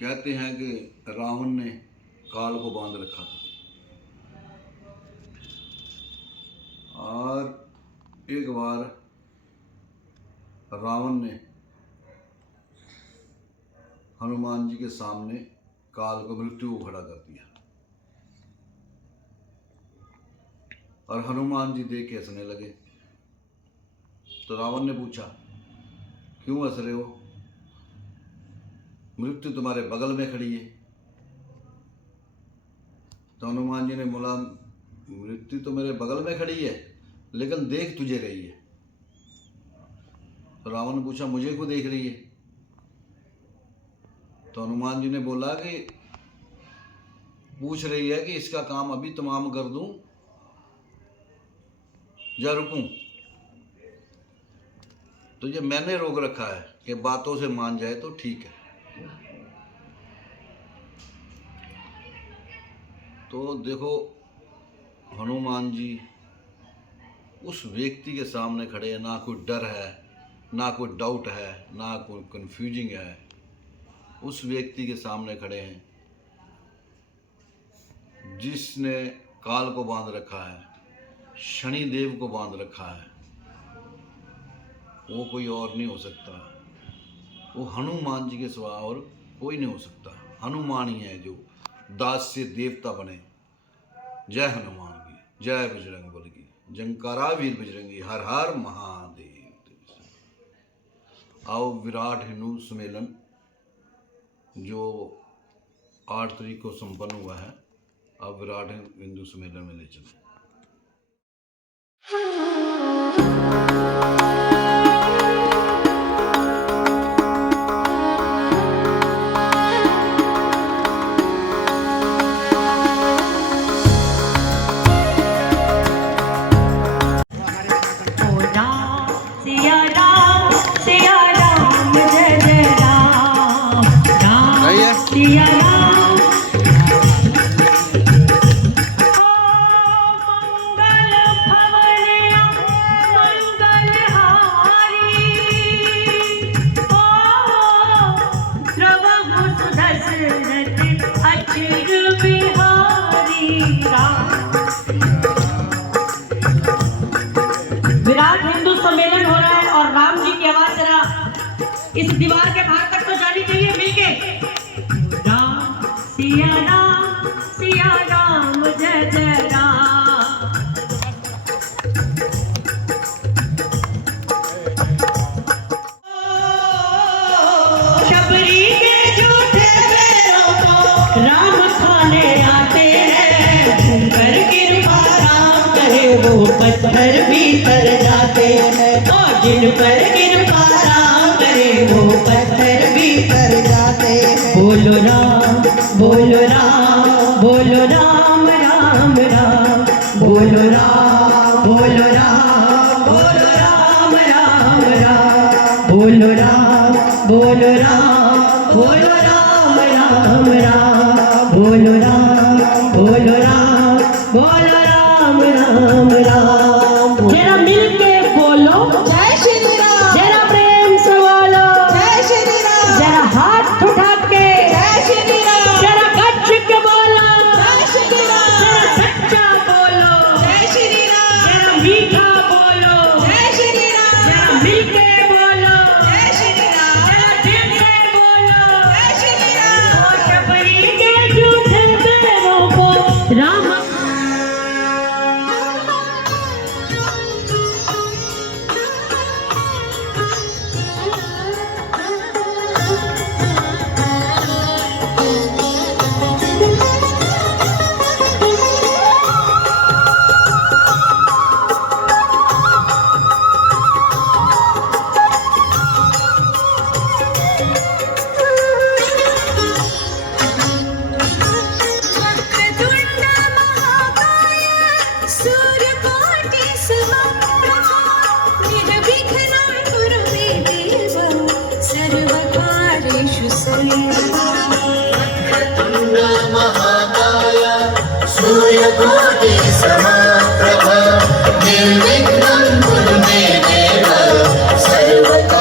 कहते हैं कि रावण ने काल को बांध रखा था और एक बार रावण ने हनुमान जी के सामने काल को, मृत्यु को खड़ा कर दिया और हनुमान जी देख के हंसने लगे। तो रावण ने पूछा, क्यों हंस रहे हो? मृत्यु तुम्हारे बगल में खड़ी है। तो हनुमान जी ने बोला, मृत्यु तो मेरे बगल में खड़ी है लेकिन देख तुझे रही है। तो रावण ने पूछा, मुझे क्यों देख रही है? तो हनुमान जी ने बोला कि पूछ रही है कि इसका काम अभी तमाम कर दूं या रुकूं? तो ये मैंने रोक रखा है कि बातों से मान जाए तो ठीक है। तो देखो, हनुमान जी उस व्यक्ति के सामने खड़े हैं, ना कोई डर है, ना कोई डाउट है, ना कोई कंफ्यूजिंग है। उस व्यक्ति के सामने खड़े हैं जिसने काल को बांध रखा है, शनि देव को बांध रखा है। वो कोई और नहीं हो सकता, वो हनुमान जी के सिवा और कोई नहीं हो सकता। हनुमान ही है जो दास से देवता बने। जय हनुमान की, जय बजरंग बली की, जंकारा वीर बजरंगी, हर हर महादेव। आओ विराट हिंदू सम्मेलन जो 8 तारीख को संपन्न हुआ है, अब विराट हिंदू सम्मेलन में ले चले। विराट हिंदू सम्मेलन हो रहा है और राम जी की आवाज जरा इस दीवार के बाहर तक तो जानी चाहिए मिलके। राम सिया राम जय जय राम। शबरी के झूठे पैरों को राम खाने आते हैं, घूमकर कृपा राम करे वो पत्थर भी तर जाते हैं, और जिन पर कृपा राम करे वो पत्थर भी तर जाते हैं। बोलो राम बोलो राम बोलो राम राम राम, बोलो राम बोलो राम बोलो राम राम राम, बोलो राम बोलो राम बोलो राम राम राम, बोलो राम बोलो राम बोलो राम राम राम। जरा मिलके बोलो जय श्री राम, जरा प्रेम से बोलो जय श्री राम, जरा हाथ उठा के जय श्री राम, जरा गच्छ के बोलो जय श्री राम, जरा सच्चा बोलो जय श्री राम, जरा मीठा बोलो जय श्री राम, जरा मिलके बोलो जय श्री राम, जरा दिल से बोलो जय श्री राम। और शबरी के झूठे पैरों को राम सूर्यकोटि समप्रभ निर्विघ्नं कुरु मे देव सर्वदा।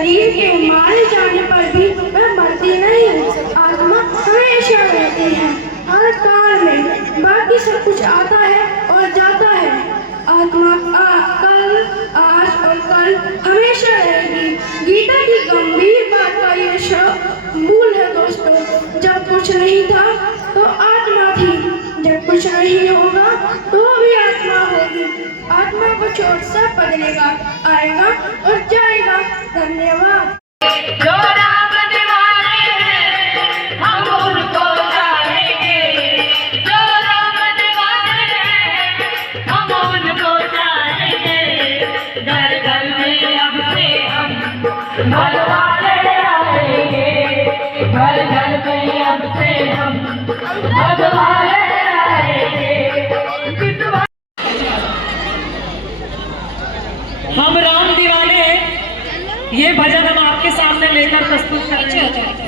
शरीर के मारे जाने पर भी वह मरती नहीं। आत्मा हमेशा रहती है हर काल में। बाकी सब कुछ आता है और जाता है। आत्मा कल, आज और कल हमेशा रहेगी। गीता की गंभीर बात का ये मूल है दोस्तों। जब कुछ नहीं था तो आत्मा थी, जब कुछ नहीं होगा तो भी आत्मा होगी। आत्मा को छोड़ सब बदलेगा, आएगा और जाएगा। धन्यवाद। जो राम दीवाने हैं हम उनको चाहेंगे, जो राम दीवाने हैं हम उनको चाहेंगे। घर घर में अब से हम भगवाने आएंगे, घर घर में अब से हम भगवाने आएंगे। हम राम दीवाने ये भजन हम आपके सामने लेकर प्रस्तुत कर रहे हैं।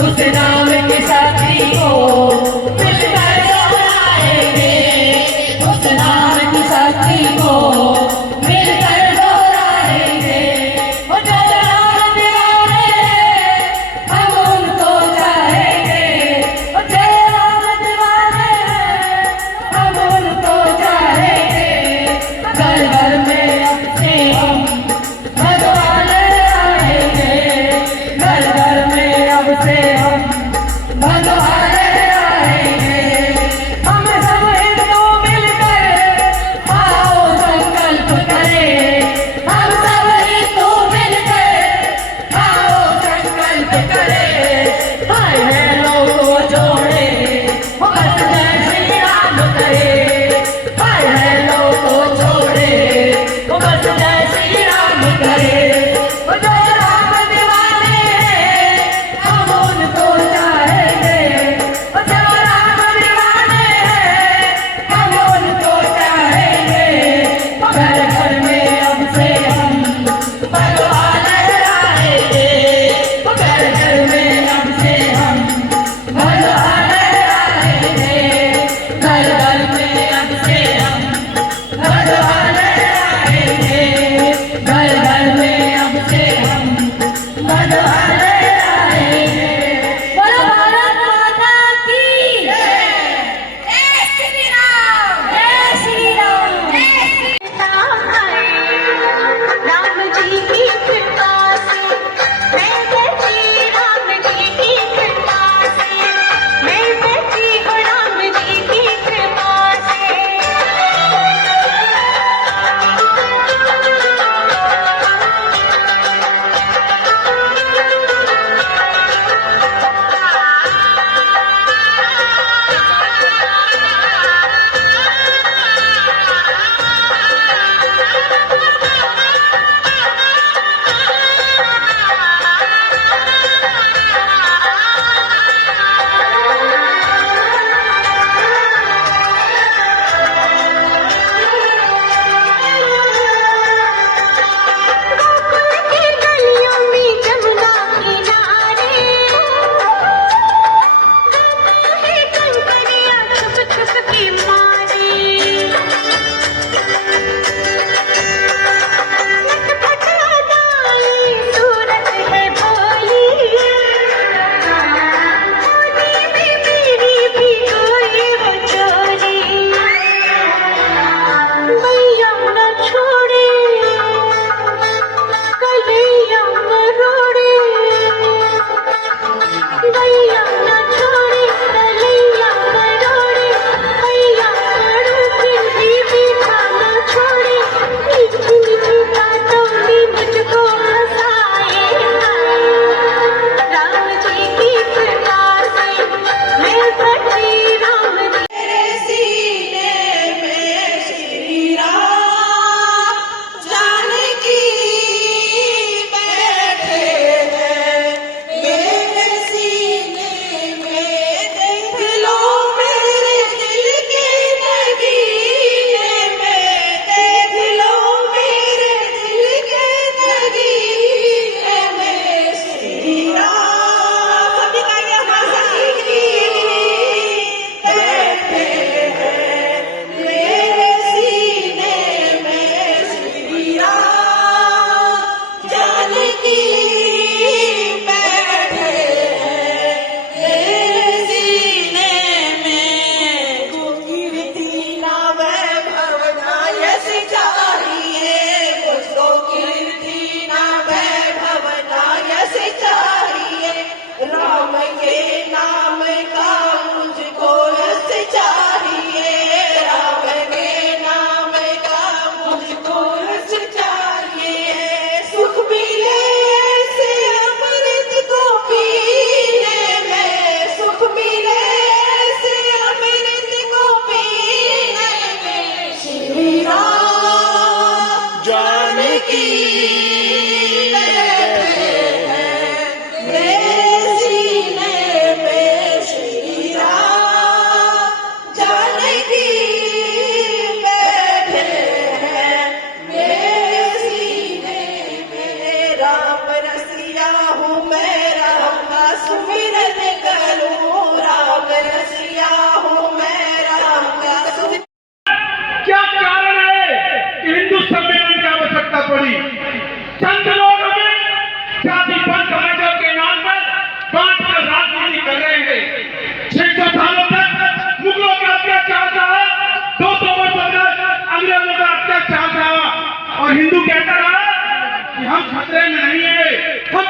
उस नाम के साथी को मिलकर दोहराएंगे।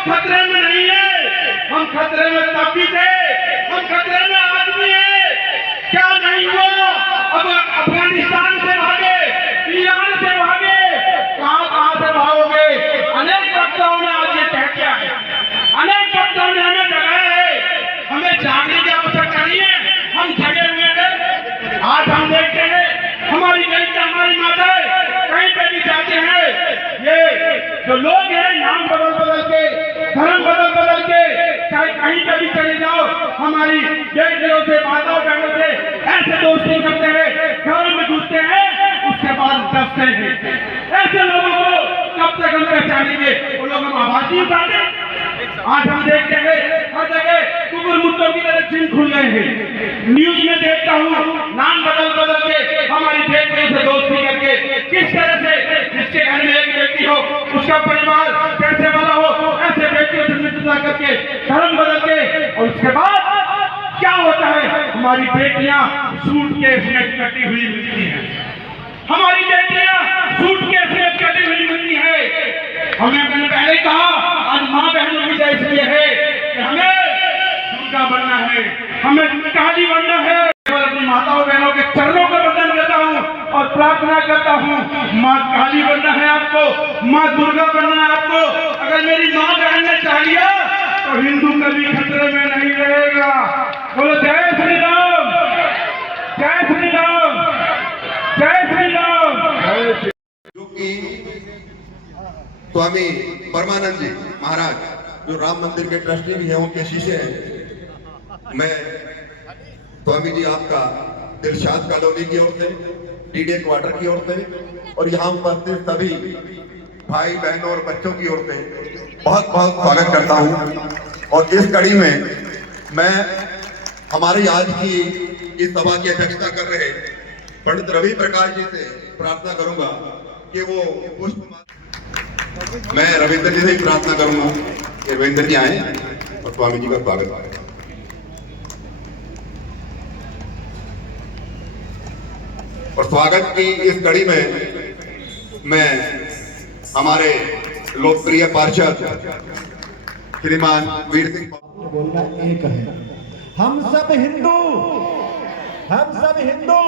खतरे में नहीं है, हम खतरे में तब भी थे, हम खतरे में आज भी है। क्या नहीं हुआ? अब अफगानिस्तान से भागे, ईरान से भागे, कहां से भागोगे? अनेक वक्ताओं ने आज ये तय किया है, अनेक वक्ताओं ने हमें जगाया है। हमें जागने की आवश्यकता नहीं है, हम जगे हुए हैं। आज हम देखते हैं हमारी बेटियां, हमारी माताएं कहीं पे भी जाते हैं, ये जो लोग हैं नाम बदल बदल के, धर्म बदल बदल के, चाहे कहीं पे भी चले जाओ, हमारी बेटियों से, माताओं बहनों से ऐसे दोस्ती करते हैं, घरों में घुसते हैं, उसके बाद दसते हैं। ऐसे लोगों को कब तक हम पहचानेंगे? वो लोग हम आवाज नहीं उठाते। आज हम देखते हैं हर जगह कुकुर मुत्तों की तरह चिन्ह खुल गए हैं। न्यूज में देखता हूँ नाम बदल बदल के हमारी बेटियों से दोस्ती करके, किस तरह से जिसके घर में एक बेटी हो उसका परिवार कैसे बड़ा हो, ऐसे बेटियों से मित्रता करके, धर्म बदल के, और उसके बाद क्या होता है? हमारी बेटियां सूटकेस में कटी हुई मिलती हैं, हमारी बेटियां सूटकेस में कटी हुई मिलती है। हमने पहले कहा आज माँ बहनों की जय इसलिए है कि हमें दुर्गा बनना है, हमें काली बनना है। केवल अपनी माताओं बहनों के चरणों का वंदन करता हूँ और प्रार्थना करता हूँ, माँ काली बनना है आपको, माँ दुर्गा बनना है आपको। अगर मेरी माँ बहन ने चाह लिया तो हिंदू कभी खतरे में नहीं रहेगा। बोलो जय श्री राम, जय श्री राम, जय श्री राम। जो कि स्वामी परमानंद जी महाराज जो राम मंदिर के ट्रस्टी भी हैं, उनके शिष्य हैं। मैं स्वामी जी आपका दिलशाद कॉलोनी की ओर से, डीडे क्वार्टर की ओर से और यहाँ उपस्थित सभी भाई बहनों और बच्चों की ओर से बहुत बहुत स्वागत करता हूँ। और इस कड़ी में मैं हमारी आज की इस सभा की अध्यक्षता कर रहे पंडित रवि प्रकाश जी से प्रार्थना करूंगा कि वो पुष्प, मैं रविंद्र जी से ही प्रार्थना करूंगा कि रविंद्र जी आए और स्वामी जी का स्वागत करें। और स्वागत की इस कड़ी में मैं हमारे लोकप्रिय पार्षद श्रीमान वीर सिंह बोलना एक है, हम सब हिंदू, हम सब हिंदू,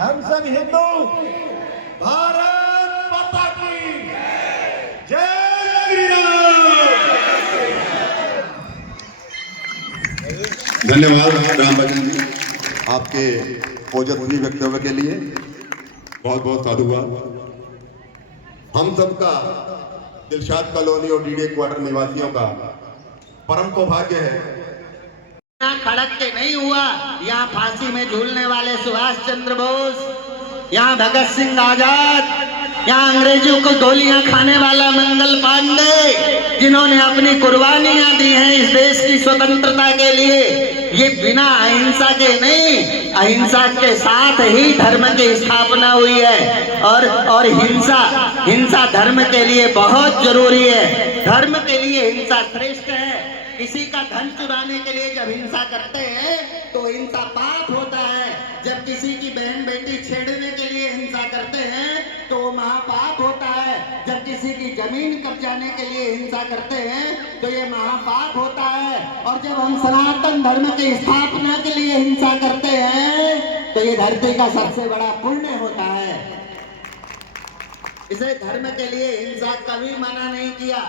हम सब हिंदू। भारत माता की जय श्री राम। धन्यवाद राम भजन जी आपके ओजस्वी वक्तव्य के लिए, बहुत बहुत साधुवाद। हम सबका दिलशाद कॉलोनी और डीडे क्वार्टर निवासियों का परम सौभाग्य है। यहाँ खड़क के नहीं हुआ, यहाँ फांसी में झूलने वाले सुभाष चंद्र बोस, यहाँ भगत सिंह आजाद, यहाँ अंग्रेजों को गोलियां खाने वाला मंगल पांडे, जिन्होंने अपनी कुर्बानियां दी हैं इस देश की स्वतंत्रता के लिए, ये बिना अहिंसा के नहीं, अहिंसा के साथ ही धर्म की स्थापना हुई है। और हिंसा धर्म के लिए बहुत जरूरी है, धर्म के लिए हिंसा श्रेष्ठ है। किसी का धन चुराने के लिए जब हिंसा करते हैं तो हिंसा पाप होता है, जब किसी की बहन बेटी छेड़ने के लिए हिंसा करते हैं तो वो महापाप होता है, जब किसी की जमीन कब्जाने के लिए हिंसा करते हैं तो ये महापाप होता है, और जब हम सनातन धर्म की स्थापना के लिए हिंसा करते हैं तो ये धरती का सबसे बड़ा पुण्य होता है। इसे धर्म के लिए हिंसा कभी मना नहीं किया।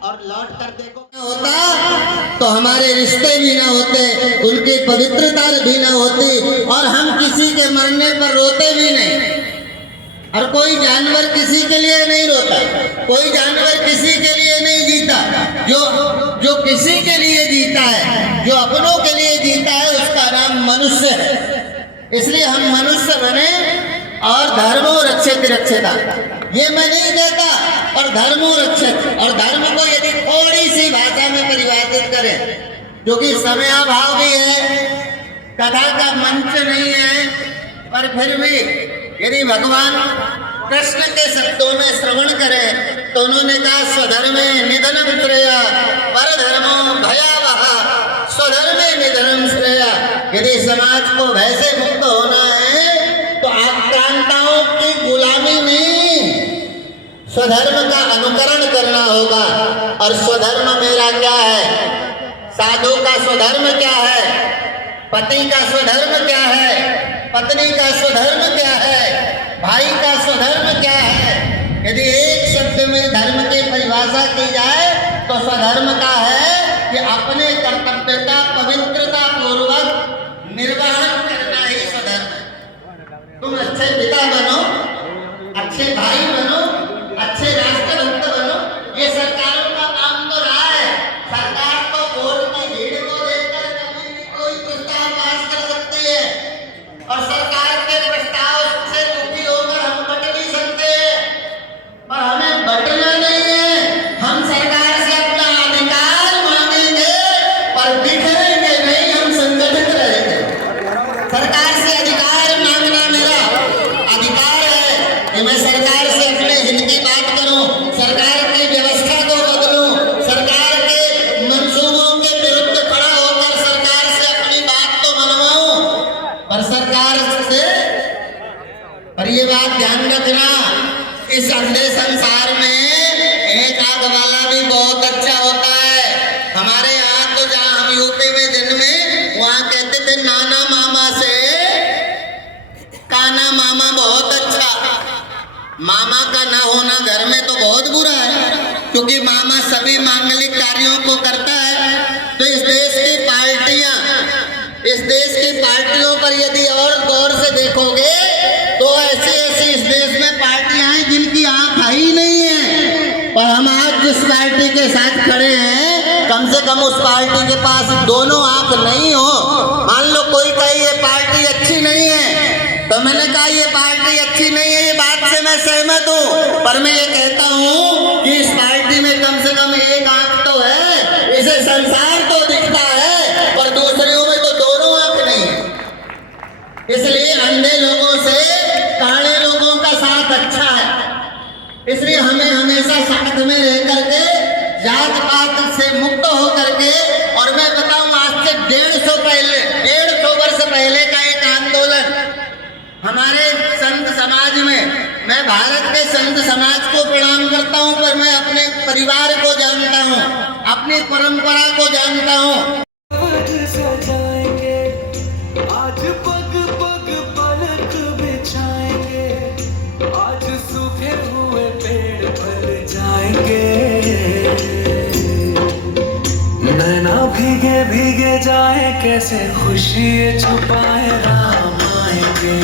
और लौट कर देखो क्या होता तो हमारे रिश्ते भी ना होते, उनकी पवित्रता भी ना होती, और हम किसी के मरने पर रोते भी नहीं। और कोई जानवर किसी के लिए नहीं रोता, कोई जानवर किसी के लिए नहीं जीता। जो किसी के लिए जीता है, जो अपनों के लिए जीता है, उसका नाम मनुष्य है। इसलिए हम मनुष्य बने और धर्मो रक्षित रक्षिता, ये मैं नहीं कहता, और धर्मो रक्षित। और धर्म को यदि थोड़ी सी भाषा में परिभाषित करें, जो कि समयाभाव भी है, कथा का मंच नहीं है, पर फिर भी यदि भगवान कृष्ण के शब्दों में श्रवण करें तो उन्होंने कहा स्वधर्मे निधनम श्रेया परधर्मो भयावह, स्वधर्मे निधनम श्रेया। यदि समाज को भय से मुक्त होना है तो आक्रांताओं की गुलामी नहीं, स्वधर्म का अनुकरण करना होगा। और स्वधर्म मेरा क्या है, साधु का स्वधर्म क्या है, पति का स्वधर्म क्या है, पत्नी का स्वधर्म क्या है, भाई का स्वधर्म क्या है। यदि एक शब्द में धर्म की परिभाषा की जाए तो स्वधर्म का है कि अपने कर्तव्य का पवित्रता पूर्वक निर्वहन करना ही स्वधर्म है। तुम अच्छे पिता बनो, अच्छे भाई बनो, अच्छे राष्ट्रभक्त बनो, ये सरकारों का काम तो रहा है। सरकार तो वोट की भीड़ को देखकर कभी भी कोई प्रस्ताव पास कर सकती है, और सरकार के प्रस्ताव से दुखी होकर हम बट नहीं सकते, पर हमें बटना नहीं है। हम सरकार से अपना अधिकार मांगेंगे, पर बिखरेंगे नहीं, हम संगठित रहेंगे। सरकार से अधिकार मांगना मेरा अधिकार है कि मैं सरकार से अपने हित की बात करूं, सरकार की व्यवस्था को बदलूं, सरकार के मंसूबों के विरुद्ध खड़ा होकर सरकार से अपनी बात तो मनवाऊं, पर सरकार से। पर ये बात ध्यान रखना, इस अंधे संसार में एक आग वाला भी बहुत अच्छा होता है। हमारे यहाँ तो जहाँ हम यूपी में जन्मे, वहाँ कहते थे नाना मामा से काना मामा बहुत अच्छा। मामा का ना होना घर में तो बहुत बुरा है, क्योंकि मामा सभी मांगलिक कार्यों को करता है। तो इस देश की पार्टियां, इस देश की पार्टियों पर यदि और गौर से देखोगे तो ऐसी ऐसी इस देश में पार्टियां हैं जिनकी आंख ही नहीं है। पर हम आज जिस पार्टी के साथ खड़े हैं, कम से कम उस पार्टी के पास दोनों आंख नहीं हो। मान लो कोई कहे ये पार्टी अच्छी नहीं है, तो मैंने कहा ये पार्टी अच्छी नहीं है, ये बात से मैं सहमत हूँ, पर मैं ये कहता हूँ कि इस पार्टी में कम से कम एक आंख तो है, इसे संसार तो दिखता है, पर दूसरियों में तो दोनों आंख नहीं है। इसलिए अंधे लोगों से काले लोगों का साथ अच्छा है। इसलिए हमें हमेशा साथ में रह करके, जात पात से मुक्त हो करके, और मैं बताऊं आज से 150 वर्ष पहले का एक आंदोलन हमारे संत समाज में, मैं भारत के संत समाज को प्रणाम करता हूं, पर मैं अपने परिवार को जानता हूं, अपनी परंपरा को जानता हूं। आज पग पग पलक बिछाएंगे, आज सूखे हुए पेड़ फल जाएंगे, नैना भीगे भीगे जाए कैसे खुशी छुपाए राम आएंगे,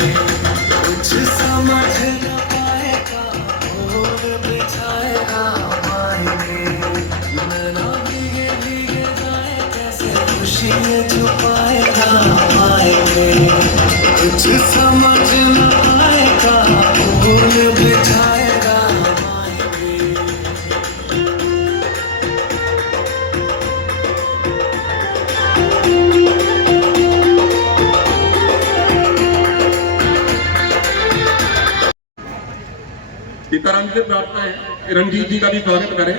कुछ समझ न पाएगा और बिछाए राम आएंगे, नैना भीगे भीगे जाए कैसे खुशी छुपाए राम आएंगे, कुछ समझ न आएगा और बिछाए राम आएंगे। सीताराम से प्रार्थना है रंजीत जी का भी स्वागत करें।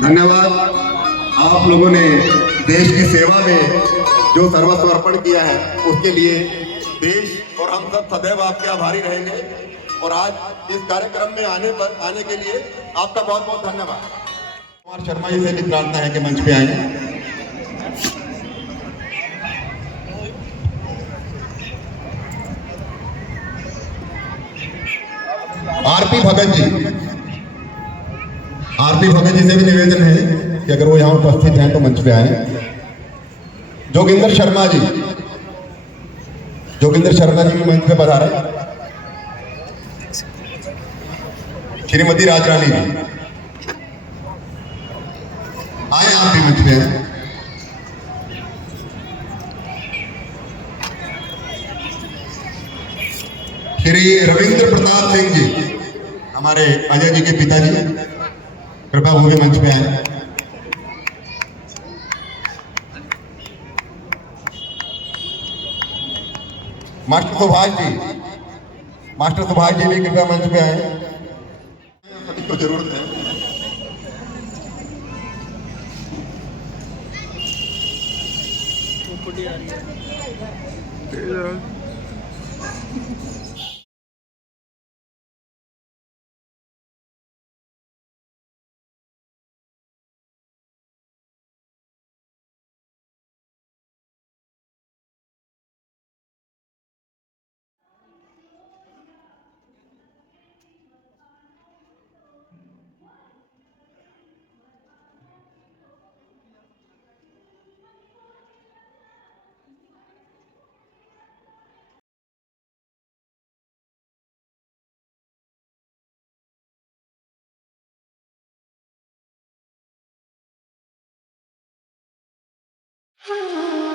धन्यवाद। आप लोगों ने देश की सेवा में जो सर्वस्व अर्पण किया है, उसके लिए देश और हम सब सदैव आपके आभारी रहेंगे। और आज इस कार्यक्रम में आने के लिए आपका बहुत बहुत धन्यवाद। कुमार शर्मा जी से भी प्रार्थना है कि मंच पे आए। आरपी भगत जी से भी निवेदन है कि अगर वो यहाँ उपस्थित हैं तो मंच पे आए। जोगिंदर शर्मा जी भी मंच पे पधारे। श्रीमती राजरानी जी। आप भी मंच पे हैं। श्री रविंद्र प्रताप सिंह जी, हमारे अजय जी के पिताजी, कृपया वो भी मंच पे आए। मास्टर सुभाष जी, मास्टर सुभाष जी भी कृपया मंच पे आए। सभी को जरूरत है। हाँ